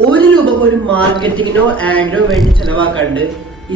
₹1 പോലും മാർക്കറ്റിങ്ങിനോ ആഡിനോ വേണ്ടി ചെലവാക്കാണ്ട്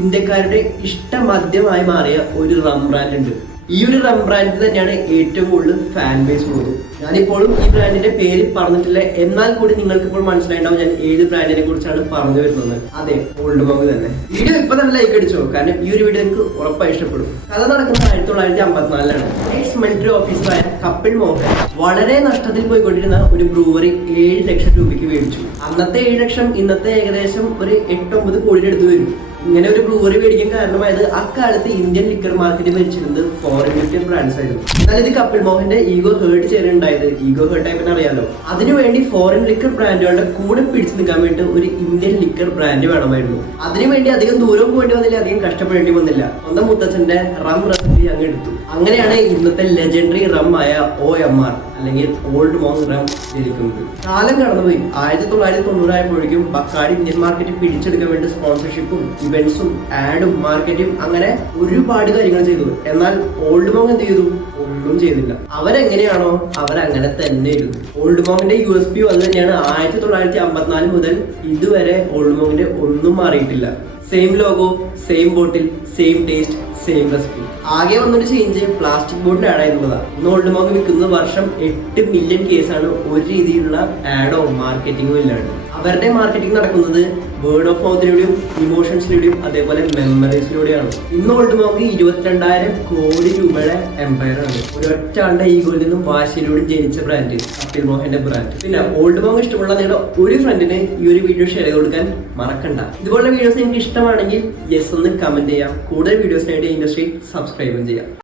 ഇന്ത്യക്കാരുടെ ഇഷ്ടമദ്യമായി മാറിയ ഒരു റം ബ്രാൻഡ് ഉണ്ട്. ഈ ഒരു റം ബ്രാൻഡിൽ തന്നെയാണ് ഏറ്റവും കൂടുതൽ ഫാൻ ബേസ് ഉള്ളത്. ഞാനിപ്പോഴും ഈ ബ്രാൻഡിന്റെ പേര് പറഞ്ഞിട്ടില്ല, എന്നാൽ കൂടി നിങ്ങൾക്ക് ഇപ്പോൾ മനസ്സിലായിട്ടുണ്ടാവും ഞാൻ ഏത് ബ്രാൻഡിനെ കുറിച്ചാണ് പറഞ്ഞു വരുന്നത്. അതെ, ഓൾഡ് മോങ്ക് തന്നെ. വീഡിയോ ഇപ്പൊ തന്നെ ലൈക്ക് അടിച്ചോ, കാരണം ഈ ഒരു വീഡിയോ നിങ്ങൾക്ക് ഉറപ്പായി ഇഷ്ടപ്പെടും. കഥ നടക്കുന്നത് 1954 എക്സ് മിലിറ്ററി ഓഫീസറായ കപിൽ മോഹൻ വളരെ നഷ്ടത്തിൽ പോയിക്കൊണ്ടിരുന്ന ഒരു ബ്രൂവറി 7 ലക്ഷം രൂപയ്ക്ക് മേടിച്ചു. അന്നത്തെ 7 ലക്ഷം ഇന്നത്തെ ഏകദേശം ഒരു 8-9 കോടിയുടെ അടുത്ത് വരും. ഇങ്ങനെ ഒരു ബ്രൂവറി മേടിക്കാൻ കാരണമായത് അക്കാലത്ത് ഇന്ത്യൻ ലിക്കർ മാർക്കറ്റ് ഭരിച്ചിരുന്നത് ഫോറിൻ ലിക്കർ ബ്രാൻഡ്സ് ആയിരുന്നു. എന്നാൽ ഇത് കപിൽ മോഹന്റെ ഈഗോ ഹേർട്ട് ചെയ്യാനുണ്ടായത്, ഈഗോ ഹേർട്ട് ആയിട്ട് അറിയാലോ, അതിനുവേണ്ടി ഫോറിൻ ലിക്കർ ബ്രാൻഡുകളുടെ കൂടെ പിടിച്ചു നിൽക്കാൻ വേണ്ടി ഒരു ഇന്ത്യൻ ലിക്കർ ബ്രാൻഡ് വേണമായിരുന്നു. അതിനുവേണ്ടി അധികം ദൂരം പോകേണ്ടി വന്നില്ല, അധികം കഷ്ടപ്പെടേണ്ടി വന്നില്ല. സ്വന്തം മുത്തച്ഛന്റെ റം റെസിപ്പി അങ്ങ് എടുത്തു. അങ്ങനെയാണ് ഇന്നത്തെ ലെജൻഡറി റം ആയ OMR അല്ലെങ്കിൽ ഓൾഡ് മോങ്ക് റം ജനിക്കുന്നത്. കാലം കടന്നുപോയി. 1990 ആയപ്പോഴേക്കും ബക്കാടി ഇന്ത്യൻ മാർക്കറ്റ് പിടിച്ചെടുക്കാൻ വേണ്ടി സ്പോൺസർഷിപ്പും ഇവന്റ്സും ആഡും മാർക്കറ്റും അങ്ങനെ ഒരുപാട് കാര്യങ്ങൾ ചെയ്തു. എന്നാൽ ഓൾഡ് മോങ്ക് എന്ത് ചെയ്തു? ഒന്നും ചെയ്തില്ല. അവരെങ്ങനെയാണോ അവരങ്ങനെ തന്നെ ഇരുന്നു. ഓൾഡ് മോങ്കിന്റെ USP അത് തന്നെയാണ്. 1954 മുതൽ ഇതുവരെ ഓൾഡ് മോങ്കിന്റെ ഒന്നും മാറിയിട്ടില്ല. സെയിം ലോഗോ, സെയിം ബോട്ടിൽ, സെയിം ടേസ്റ്റ്, സെയിം റെസിപ്പി. ആകെ വന്നൊരു ചേഞ്ച് പ്ലാസ്റ്റിക് ബോട്ടിൽ ആഡ് ആയിരുന്നതാണ്. ഇന്ന് ഓൾഡ് മോങ്ക് വിൽക്കുന്ന വർഷം 8 മില്യൺ കേസാണ് ഒരു രീതിയിലുള്ള ആഡോ മാർക്കറ്റിംഗോ ഇല്ലാണ്ട്. അവരുടെ മാർക്കറ്റിംഗ് നടക്കുന്നത് വേർഡ് ഓഫ് മൗത്തിലൂടെയും ഇമോഷൻസിലൂടെയും അതേപോലെ മെമ്മറീസിലൂടെയാണ്. ഇന്ന് ഓൾഡ് മോങ്ക് 22,000 കോടി രൂപയുടെ എംപയർ ആണ്. ഒരൊറ്റ ആളുടെ ഈഗോയിൽ നിന്നും വാശിയിലൂടെ ജനിച്ച ബ്രാൻഡ് കപിൽ മോഹന്റെ ബ്രാൻഡ്. പിന്നെ ഓൾഡ് മോങ്ക് ഇഷ്ടമുള്ള നിങ്ങളുടെ ഒരു ഫ്രണ്ടിന് ഈ ഒരു വീഡിയോ ഷെയർ ചെയ്ത് കൊടുക്കാൻ മറക്കണ്ട. ഇതുപോലുള്ള വീഡിയോസ് നിങ്ങൾക്ക് ഇഷ്ടമാണെങ്കിൽ യെസ് ഒന്ന് കമന്റ് ചെയ്യാം. കൂടുതൽ വീഡിയോസിനായിട്ട് ഇൻഡസ്ട്രി സബ്സ്ക്രൈബും ചെയ്യാം.